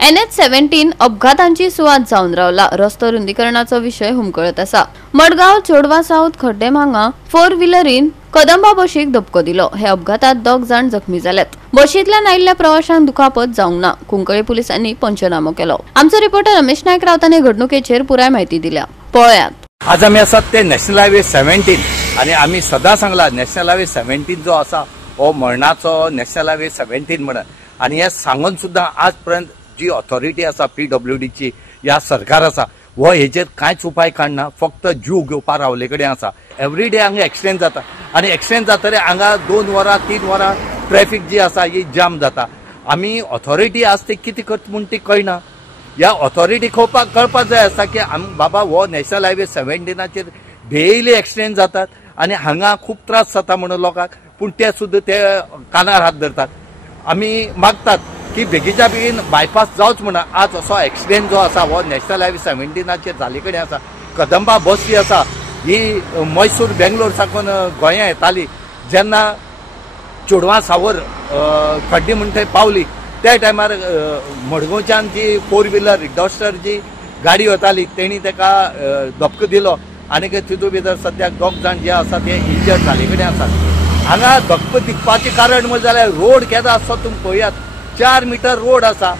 NH-17 अपघातांची सुवात जाऊन रावला। रस्तो रुंदीकरणाचो विषय हुमकळत आसा। मडगाव चोडवा साउथ खड्डेम हांगा 4 व्हीलरीन कदंबा बशीक धपको दिलो। हे अपघातात 2 जाण जखमी जाल्यात। बशींतल्यान आयिल्ल्या प्रवाशांक दुखापत जावंक ना। कुंकळे पुलिसांनी पंचनामो केलो। आमचो रिपोर्टर रमेश नायक रावताने घडणुकेचेर पुराय म्हायती दिल्या। पळयात। आज आमी आसात ते नॅशनल हायवे 17 आणि आमी सदां सांगला नॅशनल हायवे 17 जो आसा हो मरणाचो नॅशनल हायवे 17 म्हणून। आणि हे सांगून सुद्दां आज पर्यंत जी ऑथॉरिटी आसा PWD ची या सरकार आसा वो हेचेर कांयच उपाय काडना, फक्त जीव घेवपा रावले कडेन आसा। एवरी डे हांगा एक्सिडेंट जाता आणि एक्सिडेंट जातरे हांगा 2 वरां 3 वरां ट्रॅफिक जी आसा ही जाम जाता। आमी ऑथॉरिटी आज ते कितें करता म्हूण ती कळना। ह्या ऑथॉरिटी कळपाक जाय आसा की बाबा हो नॅशनल हायवे 17चेर डेली एक्सिडेंट जातात आणि हांगा खूब त्रास जाता म्हणून लोकांक, पूण ते सुद्दां ते कानार हात धरतात। आमी मागतात की बेगीच्या बेगीन बायपास जावच म्हणून। आज असो एक्सिडेंट जो आसा हो नॅशनल हायवे 17चेर जाले कडेन आसा। कदंबा बस जी आसा ही मैसूर बेंगलोर साकून गोंया येताली, जेन्ना चोडवा सावर खड्डी म्हणटा थंय पावली त्या टायमार मडगांवच्यान जी 4 व्हीलर डस्टर जी गाडी वताली तेणी तेका धपको दिलो आणि तितून भितर सद्याक 2 जाण जे आसा ते इंजर्ड जाले कडेन आसात। हांगा धपको दिवपाचें कारण म्हणजे जाल्यार रोड केदा आसता तुमी पळयात, 4 मीटर रोड आसा,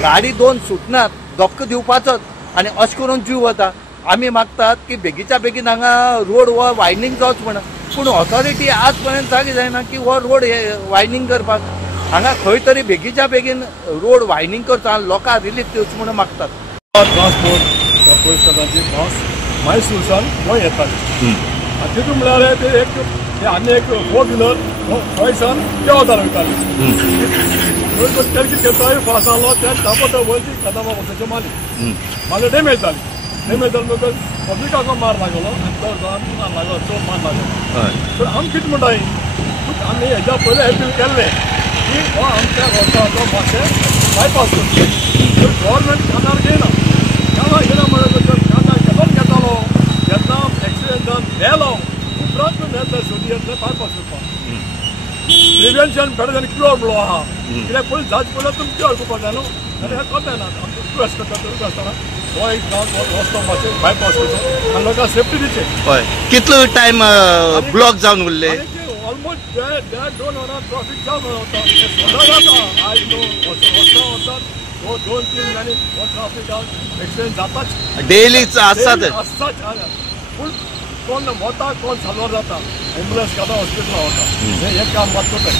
गाडी 2 सुटनात, धपको दिवपाचोच आणि अशें करून जीव वता। आमी मागतात की बेगीच्या बेगीन हांगा रोड हो वायडनींग जावच म्हणून, पूण ऑथॉरिटी आज पर्यंत जागी जायना की हो रोड वायडनींग करपाक। हांगा खंय तरी बेगीच्या बेगीन रोड वायडनींग करता आनी लोकांक रिलीफ दिवचें म्हणून मागतात। ट्रान्सपोर्ट कॉर्पोरेशनाची बस मैसूरसान गोंय येताली, तितून म्हळ्यार ते एक आनी एक 4 व्हीलर थंयसान देवदार वयताली। तें कितें करता फास्ट आसलो ते ताबडतोब वयली कदंबा बसीचे मागीर डॅमेज जाली म्हणटकच पब्लिकाचो मार लागलो आनी तो जाण लागलो, चड मार लागलो। पूण आमी कितें म्हणटाय, आमी हेच्या पयलीं एपील केल्लें की हो आमच्या रोडाचो मातशें बायपास करचो। गव्हर्मेंट कानार घेयना म्हणटकच कानार घेवन घेतालो, जेन्ना एक्सिडेंट जावन मेलो उपरांत नेता सोडियेंतले बायपास करपाक। प्रिव्हेन्शन बेटर दॅन क्युअर म्हणून आहा, कित्याक पयलीं जाच पयलीं तुमी क्युअर करपाक जाय न्हू, आनी हें करताना आमकां रिक्वेस्ट करता तरी आसतना हो एक रस्तो मातशें बायपास करचो आनी लोकांक सेफ्टी दिवचे। हय, कितलो टायम ब्लॉक जावन उरले? ऑलमोस्ट 2 वरां ट्रॅफिक जाम जाता। सदां जाता, आयज न्हू वचतात 2-3 आनी हो ट्रॅफिक एक्सिडेंट जाताच, डेली आसतात। पूण कोण वता कोण साल्वार जाता, एम्बुलन्स कादा हॉस्पिटलां वता, हें काम मात करताय।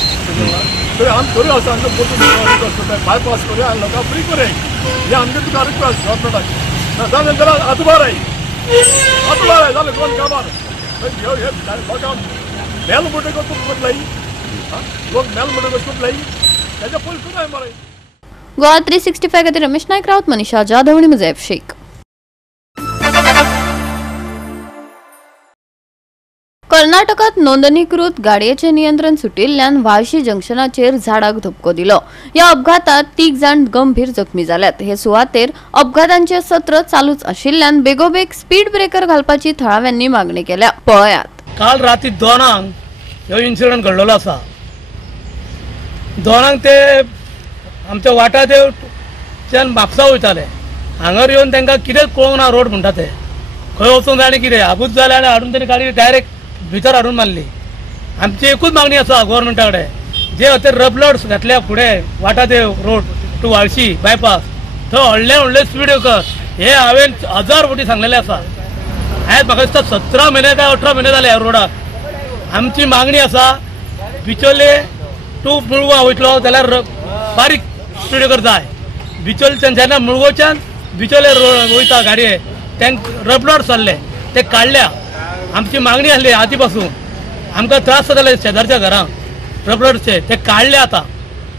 तरी आमी करूं आसा आमकां रिक्वेस्ट करताय बायपास करूया आनी लोकांक फ्री करूया, हें आमकां तुका रिक्वेस्ट गव्हर्मेंटाक। जालें जाल्यार आतबार जालें कोण काबार लोकांक मेल म्हणटकच तुमी करतलाई, लोक मेल म्हणटकच करतलाई, तेच्या पयलीं करूया मरे। गोवा 365 खातीर रमेश नायक रावत, मनीषा जाधव आनी मुजैफ शेख। कर्नाटकात नोंदणीकृत गाडयेचे नियंत्रण सुटिल्ल्यान वाळशी जंक्शनाचेर झाडाक धपको दिलो। या अपघातात 3 जाण गंभीर जखमी जाल्यात। हे सुवातेर अपघातांचे सत्र चालूच आशिल्ल्यान बेगोबेग स्पीड ब्रेकर घालपाची थळाव्यांनी मागणी केल्या। पळयात। काल राती 2 ह्यो इन्सिडंट घडलेलो आसा। 2 ते आमच्या वाटादेवच्यान म्हापसा वयताले, हांगर येवन तांकां कितें कळोंक ना रोड म्हणटा ते, खंय वचूंक जाय आनी कितें आबूज जालें आनी हाडून तेणी गाडी डायरेक्ट भितर हाडून मारली। आमची एकूच मागणी आसा गव्हर्मेंटा कडेन, जे हते रबलड्स घातल्या फुडें वाटादेव रोड टू वाळशी बायपास, थंय व्हडले स्पीड ब्रेकर हे हांवें 1000 फावटी सांगलेलें आसा। आयज म्हाका दिसता 17 म्हयने काय 18 म्हयने जाले ह्या रोडाक। आमची मागणी आसा बिचोले टू मुळगांव वयतलो जाल्यार बारीक स्पीड ब्रेकर जाय। बिचोलच्यान जेन्ना मुळगांवच्यान बिचोले वयता गाडये तांकां रबलड्स जाल्ले ते काडल्या। आमची मागणी आसली आदी पासून, आमकां त्रास जाताले शेजारच्या घरांक रबलड्सचे, ते काडले आतां।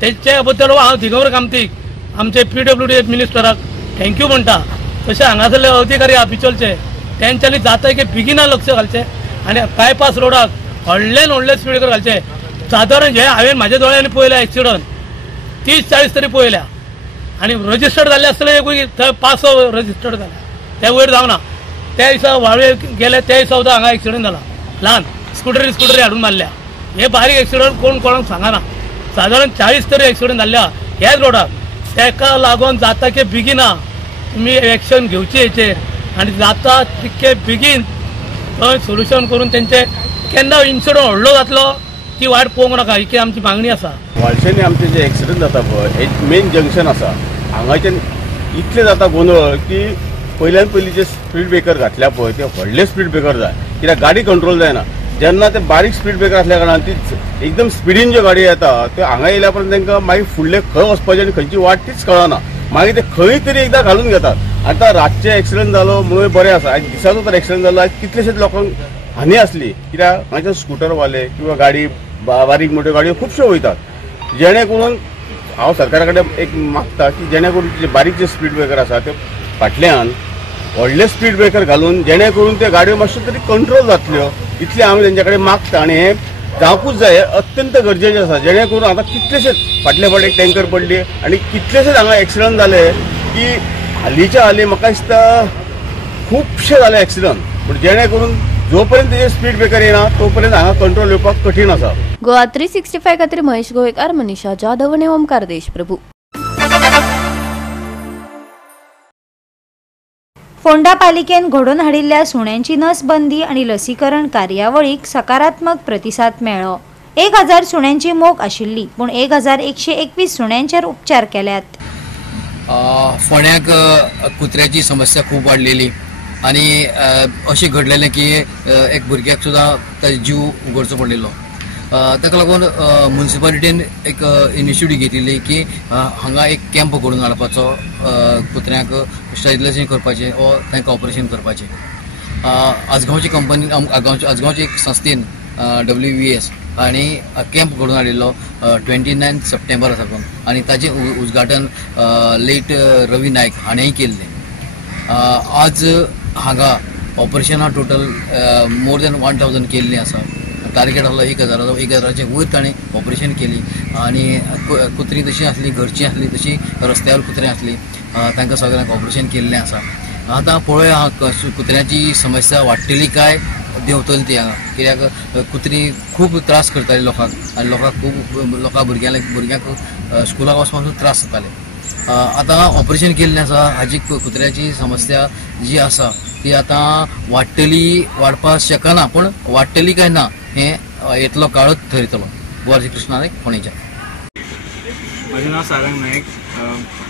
तेच्या बद्दल हांव दिगंबर कामतीक आमचे PWD मिनिस्टराक थँक्यू म्हणटा। तशें हांगासरले अधिकारी बिचोलचे तेंच्यांनी जाता की बेगिना लक्ष घालचें आनी बायपास रोडाक व्हडले स्पीड ब्रेकर घालचे। सादारण जे हांवें म्हाज्या दोळ्यांनी पळयल्या एक्सिडंट 30-40 तरी पळयल्या आनी रजिस्टर्ड जाल्ले आसतले थंय 500 रजिस्टर्ड जाले, ते वयर जावना। त्या दिसा वाळवे गेले त्या दिसा सुद्दां हांगा एक्सिडंट जाला, ल्हान स्कुटरी हाडून मारल्या। हे बारीक एक्सिडंट कोण कोणाक सांगना, सादारण 40 तरी एक्सिडंट जाल्ल्या ह्याच रोडाक। तेका लागून जाता की बेगिना तुम्ही एक्शन घेवची हेचेर आनी जाता तितके बेगीन थंय सोल्युशन करून तेंचे केन्ना इन्सिडंट व्हडलो जातलो ती वाट पळोवंक नाका ही आमची मागणी आसा. वाळशेंनी आमचे जे एक्सिडंट जाता पळय हे मेन जंक्शन आसा हांगाच्यान इतले जाता गोंधळ की पयल्यान पयलीं जे स्पीड ब्रेकर घातल्या पळय ते व्हडले स्पीड ब्रेकर जाय कित्याक गाडी कंट्रोल जायना. जेन्ना ते बारीक स्पीड ब्रेकर आसल्या कारणान ती एकदम स्पिडीन ज्यो गाडी येता त्यो हांगा येयल्या पर्यंत तांकां मागीर फुडले खंय वचपाचें आनी खंयची वाट तीच कळना. मागीर ते खंय तरी एकदां घालून घेतात. आतां रातचे एक्सिडंट जालो म्हणून बरें आसा आयज दिसाचो तर एक्सिडंट जालो आयज कितलेशेच लोकांक हानी आसली कित्याक हांगाच्यान स्कूटरवाले किंवा गाडी बारीक मोठ्यो गाडयो खुबश्यो वयतात. जेणे करून हांव सरकारा कडेन एक मागता की जेणे करून जे बारीक जे स्पीड ब्रेकर आसा ते फाटल्यान व्हडले स्पीड ब्रेकर घालून जेणे करून ते गाडयो मातश्यो तरी कंट्रोल जातल्यो इतलें हांव तेंच्या कडेन मागता. आनी हें जावपूच जाय अत्यंत गरजेचें आसा जेणे करून आतां कितलेशेच फाटले फावट एक टँकर पडली आनी कितलेशेच हांगा एक्सिडंट जाले की हालींच्या हालीं म्हाका दिसता खुबशे जाले एक्सिडंट पूण जेणे करून जोपर्यंत तेजे स्पीड ब्रेकर येना तोपर्यंत हांगा कंट्रोल येवपाक कठीण आसा. गोवा 365 खातीर महेश गोवेकार, मनीषा जाधव आनी ओमकार देशप्रभू. फोंडा पालिकेन घडोवन हाडिल्ल्या सुण्यांची नसबंदी आणि लसीकरण कार्यावळीक सकारात्मक प्रतिसाद मेळ्ळो. 1000 सुण्यांची मोख आशिल्ली पूण 1121 सुण्यांचेर उपचार केल्यात. फोंड्याक कुत्र्याची समस्या खूप वाडलेली आणि अशें घडलेलें की एक भुरग्याक सुद्दां ताजो जीव उगडचो पडलेलो. ताका लागून म्युनिसिपालिटीन एक इनिशिएटीव घेतिल्ली की हांगा एक कॅम्प घडोवन हाडपाचो कुत्र्यांक स्टॅरिलायझेशन करपाचें वा तांकां ऑपरेशन करपाचें. आजगांवची कंपनी आजगांवची एक संस्थेन WVS आणि कॅम्प घडोवन हाडिल्लो 29 सप्टेंबर साकून आनी ताचें उद्घाटन लेट रवी नायक हाणेंय केल्लें. आज हांगा ऑपरेशनां टोटल मोर दॅन 1000 केल्लीं आसा. टार्गेट आसलो 1000चे वयर ताणें ऑपरेशन केली आनी कुत्री तशी आसली घरची आसली तशी रस्त्यार कुत्रे आसली तांकां सगळ्यांक ऑपरेशन केल्लें आसा. आतां पळोवया कुत्र्याची समस्या वाडटली काय देंवतली ती हांगा कित्याक कुत्री खूब त्रास करताली लोकांक आनी लोकांक भुरग्यांक स्कुलाक वचपाक त्रास जाताले. आतां ऑपरेशन केल्लें आसा हाजी कुत्र्याची समस्या जी आसा ती आतां वाडपाक शकना पूण वाडटली काय ना हें येतलो काळूच ठरयतलो. गोवा कृष्णा नायक फोंडेच्यान. म्हजें नांव सारंग नायक.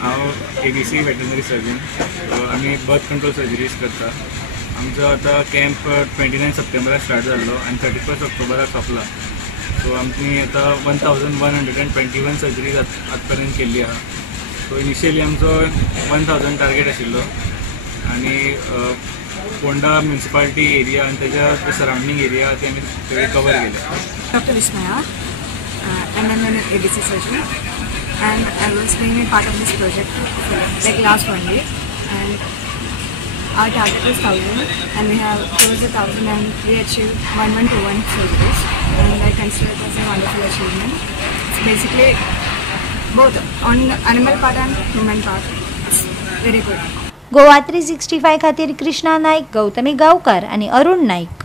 हांव ABC वेटनरी सर्जन. आमी बर्थ कंट्रोल सर्जरीज करता. आमचो आतां कॅम्प 29 सप्टेंबराक स्टार्ट जाल्लो आनी 31 ऑक्टोबराक सोंपला. सो आमी आतां 1121 सर्जरीज आतां पर्यंत केल्ली आहा. सो इनिशियली आमचो 1000 टार्गेट आशिल्लो आनी फोंडा म्युनिसिपालिटी एरिया आनी तेच्या सराउंडिंग एरिया ते आमी सगळे कवर केले. Dr. Vismaya, and I'm an ABC surgeon, and I was being a part of this project like last 1 year, and our target was 1000, and we have closed 1000, and we achieved 1121 surgeries, and I consider it as a wonderful achievement. It's basically both on animal part and human part. It's very good. Goa 365 खातीर कृष्णा नायक, गौतमी गांवकार आणि Arun Naik.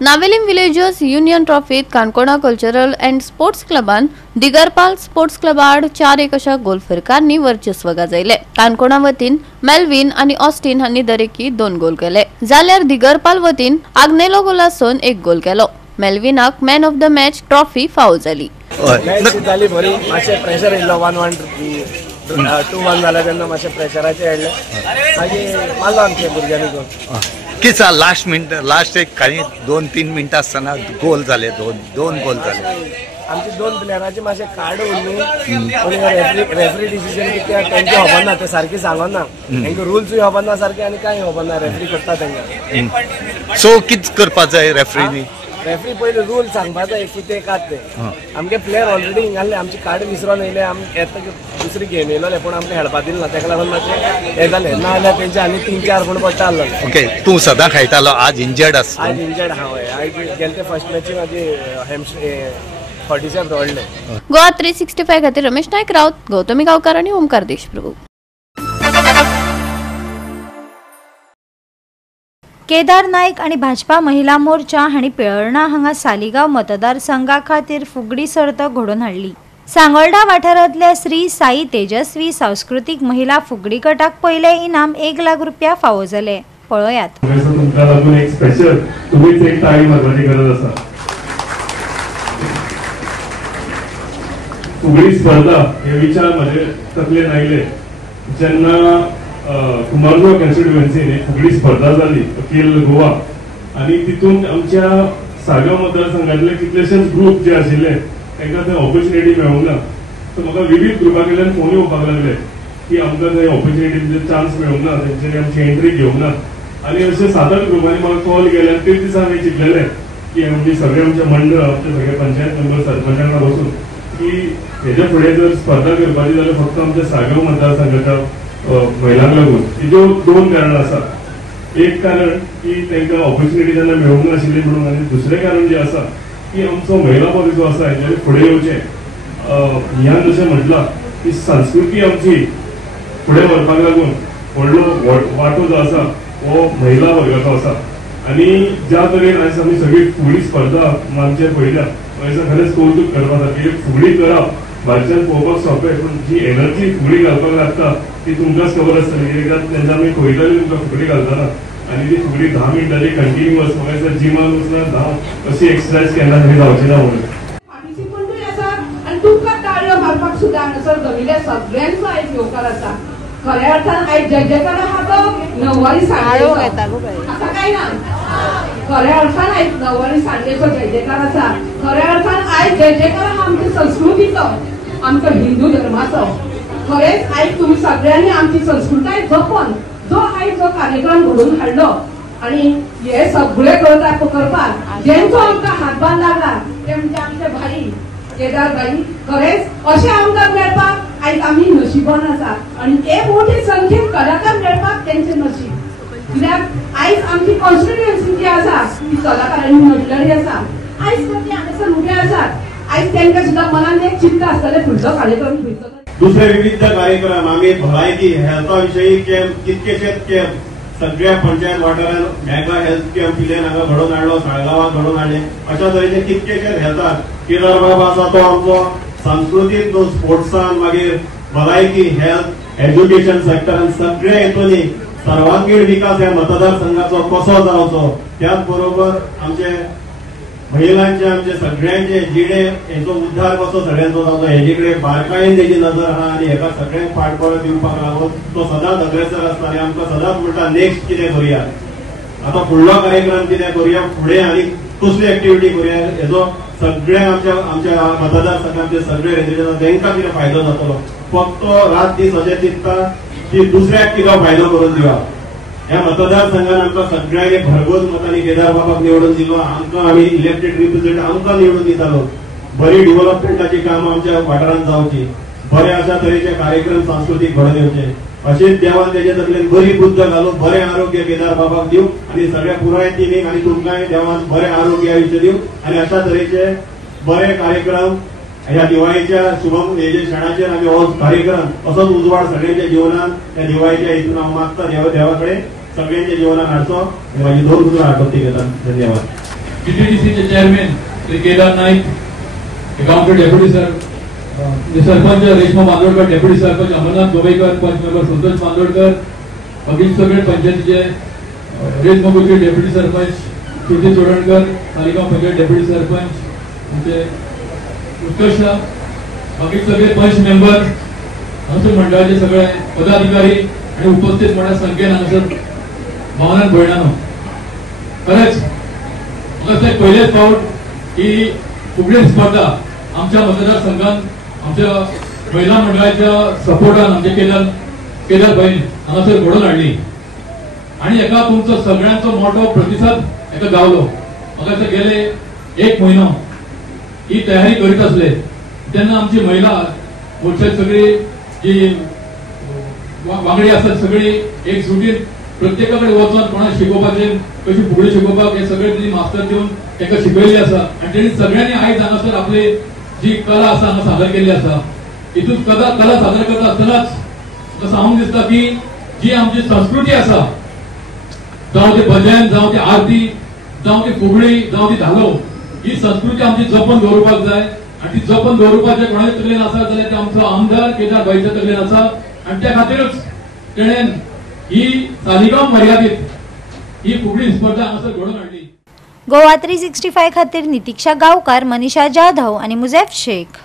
Navelim villagers union ट्रॉफीत काणकोणा cultural and sports क्लबान दिगरपाल sports club आड 4-1 अशा गोल फरकांनी वर्चस्व गाजयले. काणकोणा वतीन मेल्विन आणि ऑस्टिन हांनी दरेकी 2 गोल केले जाल्यार दिगरपाल वतीन आग्नेलो गोलासोन 1 गोल केलो. मेल्विनाक man of the match trophy फावो जाली. जाली बरी मातशें प्रेशर येयलो 1-1 2-1 जालें तेन्ना मातशें प्रेशराचें येयलें मागीर मारलो आमच्या भुरग्यांनी गोल. किसा लास्ट एक काही 2-3 मिनटां आसतना गोल जाले. दोन गोल जाले. आमची 2 प्लेयरांची मातशें कार्ड उरली रेफ्री डिसिजन कित्याक तेंचे खबर ना ते सारकी सांगना तेंका रुल्सूय खबर ना सारके आनी कांय खबर ना रेफ्री करता तेंका. सो कितें करपाक जाय रेफ्रीनी? रेफ्री पयलीं रूल सांगपाक जाय कितें कात ते. आमगे प्लेयर ऑलरेडी हिंगाले आमची कार्ड विसरून येयले आमी येता दुसरी गेम येयलोले पूण आमकां खेळपाक दिले ना तेका लागून मातशें हें जालें ना जाल्यार तेंचे आनी 3-4 पूण पडटा आसलो. ओके तूं सदां खेळटालो आज इंजर्ड आसा? आज इंजर्ड आहा. आयज गेले ते फर्स्ट मॅची म्हाजी फॉर्टिसेप दवरले. गोवा 365 खातीर रमेश नायक रावत, गौतमी गांवकार आणि ओमकार देशप्रभू. केदार नाईक आणि भाजपा महिला मोर्चा हांणी पिळर्णा हांगा सालिगांव मतदारसंघा खातीर फुगडी सर्त घडोवन हाडली। सांगोळडा वाठारांतल्या श्री साई तेजस्वी सांस्कृतिक महिला फुगडी गटाक पयले इनाम 1 लाख रुपया फावो जाले। पळयात तुमकां लागून एक स्पेशल तुम्हीच एक टाळी मारपाची गरज आसा। फुगडी स्पर्धा हे विचार म्हजे तकलेन आयले जेन्ना कुमारगांव कॉन्स्टिट्युएन्सीन फुगडी स्पर्धा जाली अखिल गोवा आणि तितून आमच्या सागांव मतदारसंघातले कितलेशेच ग्रुप जे आशिल्ले तांकां थंय ऑपॉर्च्युनिटी मेळूंक ना। सो म्हाका विविध ग्रुपा कडल्यान फोन येवपाक लागले की आमकां थंय ऑपॉर्च्युनिटी चान्स मेळूंक ना, तेंच्यांनी आमची एंट्री घेवंक ना। आणि अशे 7-8 ग्रुपांनी म्हाका कॉल केले आणि ते दिसा हांवें चिंतलेलें की आमची सगळे आमचे मंडळ आमचे सगळे पंचायत मेंबर सरपंचांना बसून की हेच्या फुडें जर स्पर्धा करपाची जाल्यार फक्त आमच्या सागांव मतदारसंघाच्या महिलांक लागून हेज्यो 2 कारणां आसा। एक कारण की तांकां ऑपॉर्च्युनिटी जेन्ना मेळूंक नाशिल्ली म्हणून, आनी दुसरें कारण जें आसा की आमचो महिला पक्ष जो आसा हेचे फुडें येवचें। ह्यान जशें म्हटलां की संस्कृती आमची फुडें व्हरपाक लागून व्हडलो वांटो जो आसा हो महिला वर्गाचो आसा। आनी ज्या तरेन आयज आमी सगळी फुगडी स्पर्धा आमचे पळयल्या खरेंच कौतुक करपा सारकें। फुगडी करप भायरच्यान पळोवपाक सोंपें, पूण जी एनर्जी फुगडी घालपाक लागता ती तुमकांच खबर आसतली। एकदां तेन्ना आमी पळयताली तुमकां फुगडी घालतना, आनी ती फुगडी 10 मिनटांची कंटिन्युअस म्हाका दिसता जिमान वचून धांव अशी एक्सरसाइज केन्ना तरी जावची ना म्हणून। पार्टिसिपंटूय आसा आनी तुमकां ताळयो मारपाक सुद्दां हांगासर जमिल्ल्या सगळ्यांचो आयज येवकार आसा। खऱ्या अर्थान आयज जयजयकार आहा तो नववारी सांजेचो आसा काय ना? खऱ्या अर्थान आयज नववारी सांजेचो जयजयकार आसा। खऱ्या अर्थान आयज जयजयकार आहा आमच्या संस्कृतीचो, आमच्या हिंदू धर्माचो। खरेंच आयज तुम्ही सगळ्यांनी आमची संस्कृताय जपोन जो आयज जो कार्यक्रम घडोवन हाडलो आणि हे सगळे करपाक जेंचो आमकां हातभार लागला ते म्हणजे आमचे भाई केदार भाई। खरेंच अशें आमकां मेळपाक आयज आमी नशिबान आसा आणि ते मोठी संख्येन कलाकार मेळपाक तेंचे नशीब। कित्याक आयज आमची कॉन्स्टिट्युएन्सी जी आसा ती कलाकारांनी नटलेली आसा। आयज तर ती हांगासर उबे आसात। आयज तेंकां सुद्दां मनान एक चिंत आसतलें फुडलो कार्यक्रम खंयचो। दुसरे विविध कार्यक्रम आम्ही भलायकी हेल्था विषयी कॅम्प कितकेशेच कॅम्प सगळ्या पंचायत वाठारांत मेगा हेल्थ कॅम्प पिलेन हांगा घडोवन हाडलो, साळगांवांत घडोवन हाडले। अशा तरेचे कितकेशेच हेल्थाक केदार बाबा आसा तो आमचो सांस्कृतीक जो स्पोर्ट्सान मागीर भलायकी हेल्थ एज्युकेशन सेक्टरान सगळ्या हेतूंनी सर्वांगीण विकास ह्या मतदारसंघाचो कसो जावचो, त्याच बरोबर आमचे महिलांचे आमचे सगळ्यांचे जिणे हेचो उद्धार कसो सगळ्यांचो जावचो हेजे कडेन बारकायेन तेजी नजर आहा आनी हेका सगळ्यांक फाटबळ दिवपाक लागून तो सदांच अग्रेसर आसता आनी आमकां सदांच म्हणटा नेक्स्ट कितें करुया, आतां फुडलो कार्यक्रम कितें करुया, फुडें आनी कसली एक्टिविटी करुया, हेजो सगळ्या आमच्या मतदारसंघाचे सगळे रेजिडेंट तांकां कितें फायदो जातलो। फक्त रात दीस अशें चिंतता की दुसऱ्याक कितें फायदो करून दिवप। ह्या मतदारसंघान आमकां सगळ्यांनी भरघोस मतांनी केदार बाबाक निवडून दिलो, आमकां आमी इलेक्टेड रिप्रेझेंटेटिव्ह आमकां निवडून दितालो। बरी डेव्हलपमेंटाची कामां आमच्या वाठारांत जावची, बरे अशा तरेचे कार्यक्रम सांस्कृतीक घडोवन येवचे, अशेंच देवान तेजे तकलेन बरी बुद्ध घालून बरें आरोग्य केदार बाबाक दिवं आनी सगळ्या पुराय टिमीक आनी तुमकांय देवान बरें आरोग्य आयुश्य दिवं आनी अशा तरेचे बरे कार्यक्रम ह्या दिवाळीच्या शुभम हेजे क्षणाचेर आमी हो कार्यक्रम असोच उजवाड सगळ्यांच्या जिवनात त्या दिवाळीच्या हेतून हांव मागता देवा कडेन सगळ्यांच्या जिवनात हाडचो। माझी 2 उजवाड आपत्ती घेता। धन्यवाद। टीटीडीसीचे चेअरमॅन श्री केदार नाईक, गांवचे डेप्युटी सरपंच रेश्मा बांदोडकर, डेप्युटी सरपंच अमरनाथ गोवेकर, पंच मेंबर संतोष बांदोडकर, बाकी सगळे पंचायतीचे रेशमापूरचे डेप्युटी सरपंच श्रुती चोडणकर, सालिगांव पंचायत डेप्युटी सरपंच आमचे उत्कर्ष, बाकी सगळे पंच मेंबर, आमचे मंडळाचे सगळे पदाधिकारी आणि उपस्थित मोठ्या संख्येन हांगासर भावनान भयणानो, खरेंच म्हाका पयलेच फावट ही फुगडी स्पर्धा आमच्या मतदारसंघात आमच्या महिला मंडळाच्या सपोर्टान आमचे केदार भाईन हांगासर घडोवन हाडली आणि एका तुमचो सगळ्यांचो मोठो प्रतिसाद एका गावलो। म्हाका गेले 1 म्हयनो ही तयारी करीत आसले तेन्ना आमची महिला मोर्चाची सगळी जी वांगडी आसतात सगळी एक सुटीन प्रत्येकाकडे वचून कोणाक शिकोवपाचे कशी फुगडी शिकोवपाक हे सगळे त्यांनी मास्टर दिवन ताका शिकयल्ली आसा आनी तेणी सगळ्यांनी आयज हांगासर आपली जी कला आसा हांगा सादर केल्ली आसा। हितून कला सादर करता आसतनाच म्हाका सांगूंक दिसता की जी आमची संस्कृती आसा जावं ते भजन, जावं ती आरती, जावं ती फुगडी, जावं ती धालो, ही संस्कृती आमची जपून दवरपाक जाय. आणि ती जपून दवरपाचे कोणाचे तकलेन आसा जाल्यार ते आमचो आमदार केदार भाईच्या तकलेन आसा. आणि त्या खातीरच तेणेन ही सालिगांव मर्यादीत ही फुगडी स्पर्धा हांगासर घडोवन हाडली. गोवा 365 खातीर नितीक्षा गांवकार, मनीषा जाधव आणि मुझैफ शेख.